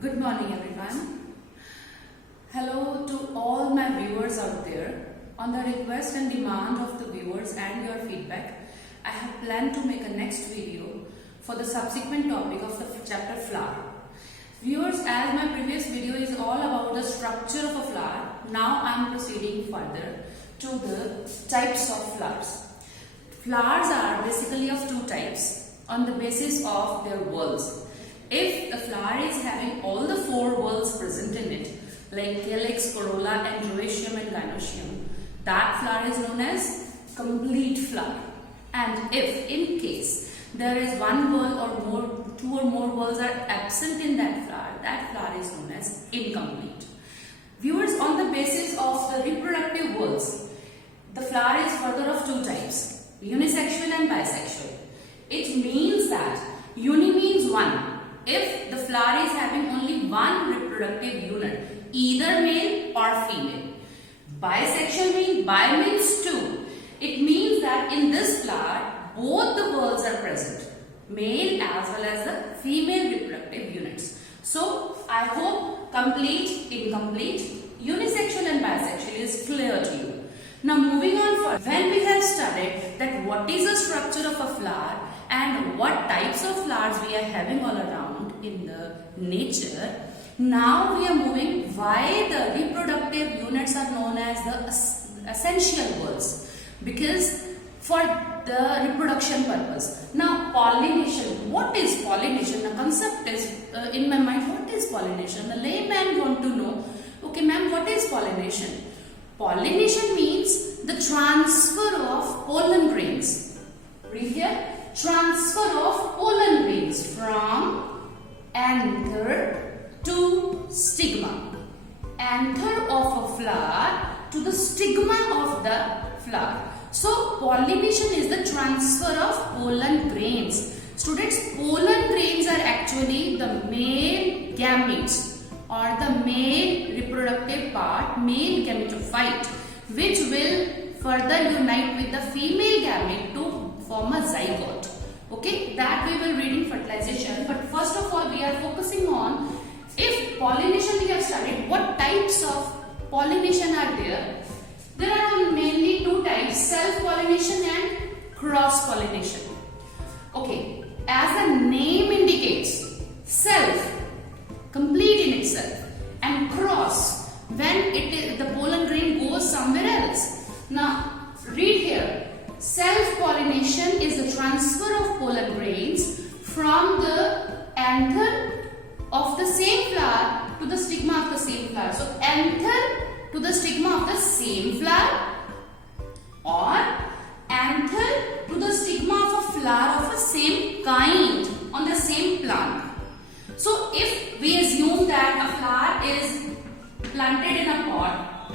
Good morning, everyone. Hello to all my viewers out there. On the request and demand of the viewers and your feedback, I have planned to make a next video for the subsequent topic of the chapter flower. Viewers, as my previous video is all about the structure of a flower, now I am proceeding further to the types of flowers. Flowers are basically of two types on the basis of their whorls. If the flower is having all the four whorls present in it, like calyx, corolla, androecium and gynoecium, that flower is known as complete flower. And if in case there is one whorl or more, two or more whorls are absent in that flower is known as incomplete. Viewers, on the basis of the reproductive whorls, the flower is further of two types, unisexual and bisexual. It means that uni means one. If the flower is having only one reproductive unit, either male or female. Bisexual means bi means two. It means that in this flower, both the whorls are present, male as well as the female reproductive units. So, I hope complete, incomplete, unisexual and bisexual is clear to you. Now, moving on further, when we have studied that what is the structure of a flower and what types of flowers we are having all around in the nature, now we are moving why the reproductive units are known as the essential whorls, because for the reproduction purpose. Now pollination, what is pollination? The concept is in my mind, what is pollination? The layman want to know, okay ma'am, what is pollination? Pollination means the transfer of pollen grains. Read here, transfer of pollen grains from anther to stigma. Anther of a flower to the stigma of the flower. So pollination is the transfer of pollen grains. Students, pollen grains are actually the male gametes or the male reproductive part, male gametophyte, which will further unite with the female gamete to form a zygote. Okay, that we will read in fertilization. But first of all, we are focusing on, if pollination we have studied, what types of pollination are there? There are mainly two types, self-pollination and cross-pollination. Okay, as the name indicates, self, complete in itself, and cross, when the pollen grain goes somewhere else. Now, read here. Self-pollination is the transfer of pollen grains from the anther of the same flower to the stigma of the same flower. So, anther to the stigma of the same flower, or anther to the stigma of a flower of the same kind on the same plant. So, if we assume that a flower is planted in a pot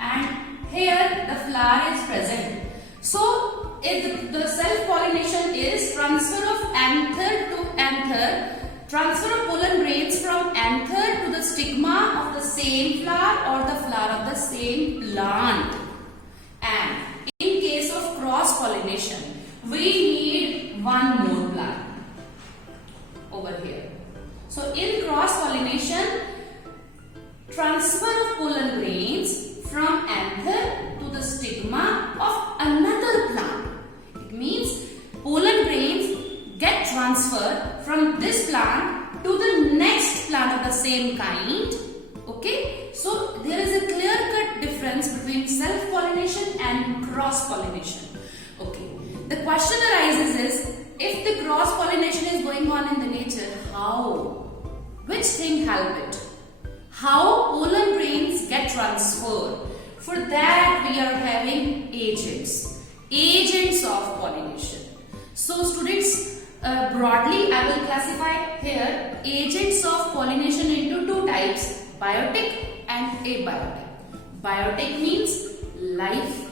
and here the flower is present. So, if the self-pollination is transfer of anther to anther, transfer of pollen grains from anther to the stigma of the same flower or the flower of the same plant. And in case of cross-pollination, we need one more plant over here. So, in cross-pollination, transfer of pollen grains from anther to the stigma of another plant. It means pollen grains get transferred from this plant to the next plant of the same kind. Okay, so there is a clear-cut difference between self-pollination and cross-pollination. Okay, the question arises is, if the cross-pollination is going on in the nature, how? Which thing help it? How pollen grains get transferred? For that we are having agents of pollination. So students, broadly I will classify here agents of pollination into two types, biotic and abiotic. Biotic means life.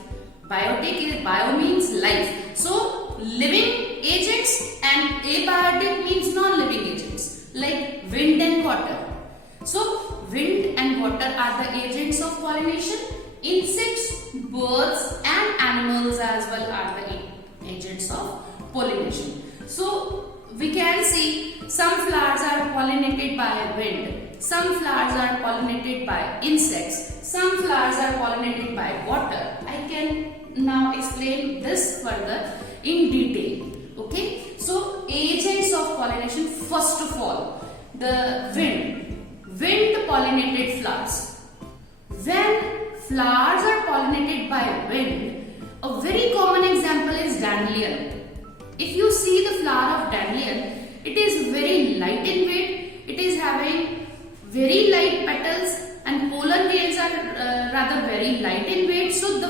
Bio means life. So living agents, and abiotic means non-living agents like wind and water. So wind and water are the agents of pollination. Insects, birds and animals as well are the agents of pollination. So we can see some flowers are pollinated by wind, some flowers are pollinated by insects, some flowers are pollinated by water. I can now explain this further in detail. Okay, so agents of pollination, first of all, the wind pollinated flowers. When flowers are pollinated by wind, a very common example is dandelion. If you see the flower of dandelion, it is very light in weight, it is having very light petals, and pollen grains are rather very light in weight. So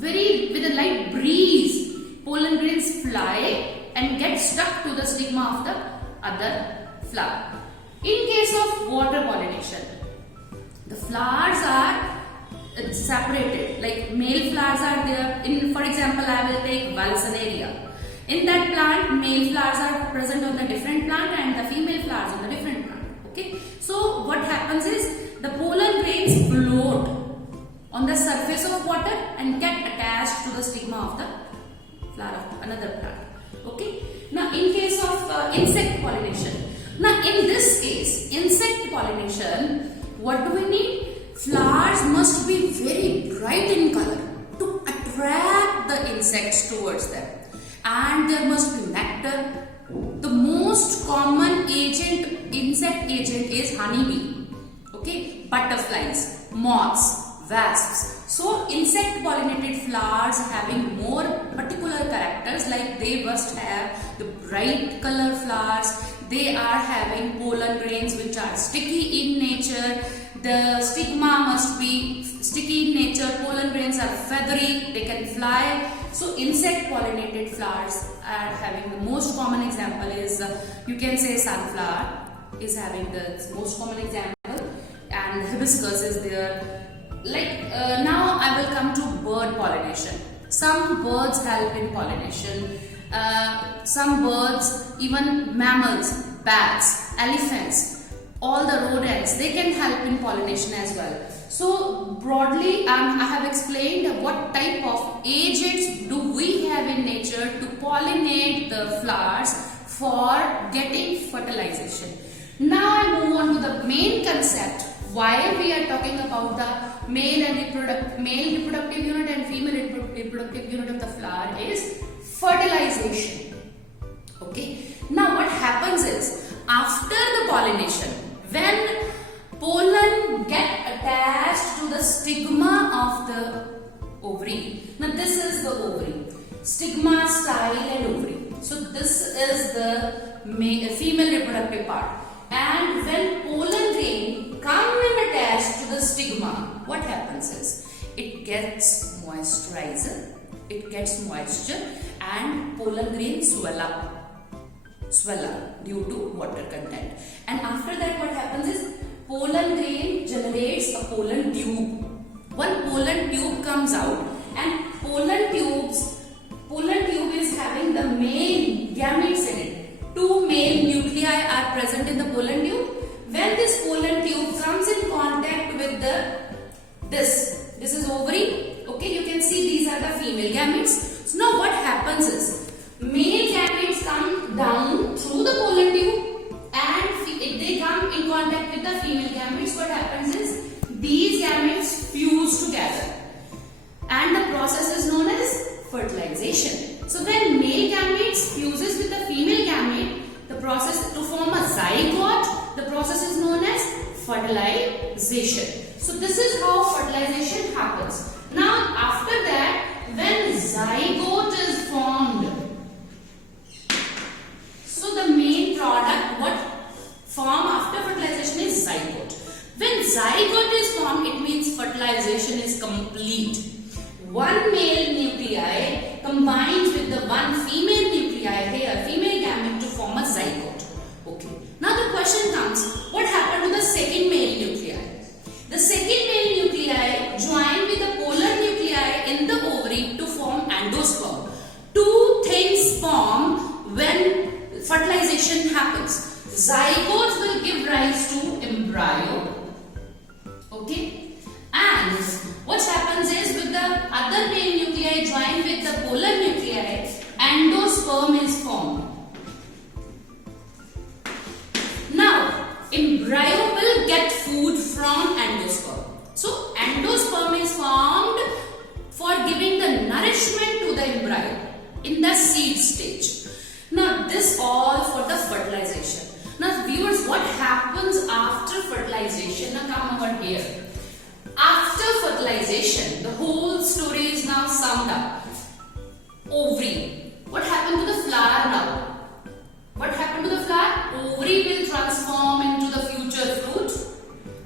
with a light breeze, pollen grains fly and get stuck to the stigma of the other flower. In case of water pollination, the flowers are separated, like male flowers are there. For example, I will take Valsinaria. In that plant, male flowers are present on the different plant and the female flowers on the different plant. Okay, so what happens is the pollen grains float on the surface of water and get attached to the stigma of the flower of another plant. Okay, now in case of insect pollination, now in this case, insect pollination, what do we need? Flowers must be very bright in color to attract the insects towards them, and there must be nectar. The most common insect agent is honeybee, okay, butterflies, moths, wasps. So insect pollinated flowers having more particular characters, like they must have the bright color flowers, they are having pollen grains which are sticky in nature, the stigma must be sticky in nature, pollen grains are feathery, they can fly. So insect pollinated flowers are having the most common example is you can say sunflower is having the most common example, and hibiscus is there. Like now I will come to bird pollination. Some birds help in pollination. Some birds, even mammals, bats, elephants, all the rodents, they can help in pollination as well. So broadly, I have explained what type of agents do we have in nature to pollinate the flowers for getting fertilization. Now I move on to the main concept. Why we are talking about the male reproductive unit and female reproductive unit of the flower is fertilization. Okay. Now what happens is, after the pollination, when pollen get attached to the stigma of the ovary. Now this is the ovary. Stigma, style and ovary. So this is the female reproductive part. And when pollen grain come and attach to the stigma, what happens is, it gets moisturizer, it gets moisture, and pollen grain swell up due to water content. And after that what happens is, pollen grain generates a pollen tube. One pollen tube comes out, and pollen tube is having the male gametes in it. Two male nuclei are present in the pollen tube. When this pollen tube comes in contact with this is ovary. Okay, you can see these are the female gametes. So now what happens is, male gametes come down through the pollen tube, and if they come in contact with the female gametes, what happens is, these gametes fuse together, and the process is known as fertilization. So when male gametes fuses with the female gamete, the process to form a zygote, the process is known as fertilization. So this is how fertilization happens. Now after that, when zygote is formed, so the main product what form after fertilization is zygote. When zygote is formed, it means fertilization is complete. One male nuclei combines with the one female nuclei here, female gamete, to form a zygote. Okay. Now the question comes, what happened to the second male nuclei? The second male nuclei join with the polar nuclei in the ovary to form endosperm. Two things form when fertilization happens. Zygotes will give rise to embryo. Okay. And what happens is, with the other male nuclei join with the polar nuclei, endosperm is formed. embryo will get food from endosperm. So endosperm is formed for giving the nourishment to the embryo in the seed stage. Now this all for the fertilization. Now viewers, what happens after fertilization? Now come over here. After fertilization, the whole story is now summed up. Ovary. What happened to the flower now? What happened to the flower? Ovary will transform into the future fruit.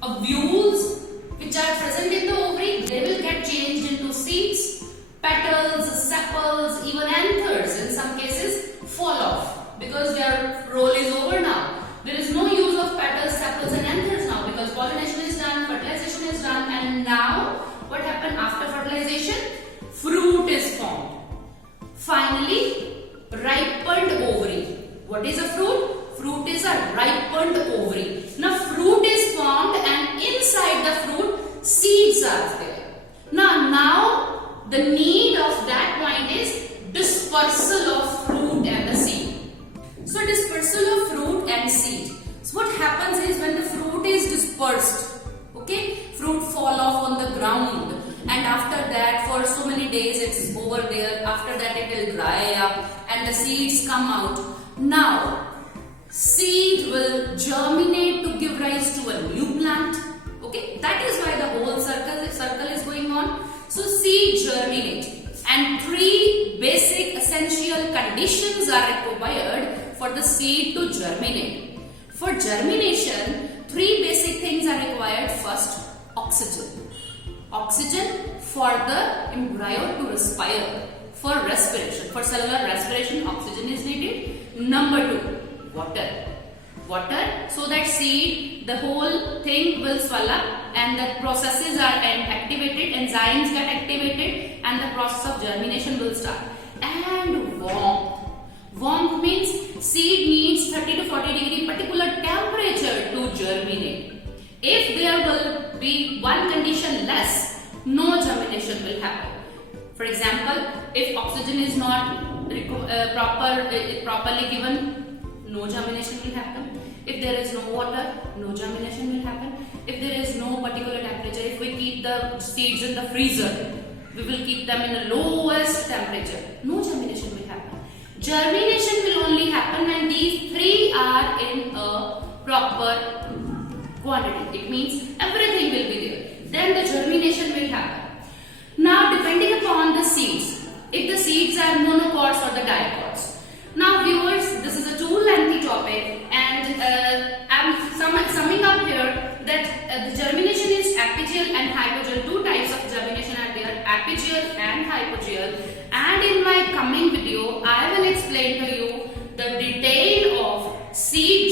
Ovules which are present in the ovary, they will get changed into seeds, petals, sepals, even anthers in some cases fall off because their role is over now. There is no use of petals, sepals and anthers now because pollination is done, fertilization is done, and now what happened after fertilization? Fruit is formed. Finally, ripened ovary. What is a fruit? Fruit is a ripened ovary. Now fruit is formed and inside the fruit seeds are there. Now the need of that point is dispersal of fruit and the seed. So dispersal of fruit and seed. So what happens is when the fruit is dispersed, okay, fruit fall off on the ground, and after that for so many days it's over there. After that it will dry up and the seeds come out. Now seed will germinate to give rise to a new plant. Okay, that is why the whole circle is going on. So seed germinate, and three basic essential conditions are required for the seed to germinate. For germination, three basic things are required. First, oxygen. Oxygen for the embryo to respire. For respiration, for cellular respiration, oxygen is needed. Number two, water. Water, so that seed, the whole thing will swell up and the processes are activated, enzymes get activated and the process of germination will start. And warmth. Warmth means seed needs 30 to 40 degree particular temperature to germinate. If there will be one condition less, no germination will happen. For example, if oxygen is not properly given, no germination will happen. If there is no water, no germination will happen. If there is no particular temperature, if we keep the seeds in the freezer, we will keep them in the lowest temperature, no germination will happen. Germination will only happen when these three are in a proper quantity. It means everything will be there. Then the germination will happen. Now depending upon the seeds, if the seeds are monocots or the dicots. Now viewers, this is a too lengthy topic and I'm summing up here that the germination is apigeal and hypogeal. Two types of germination are there, apigeal and hypogeal. And in my coming video, I will explain to you the detail of seed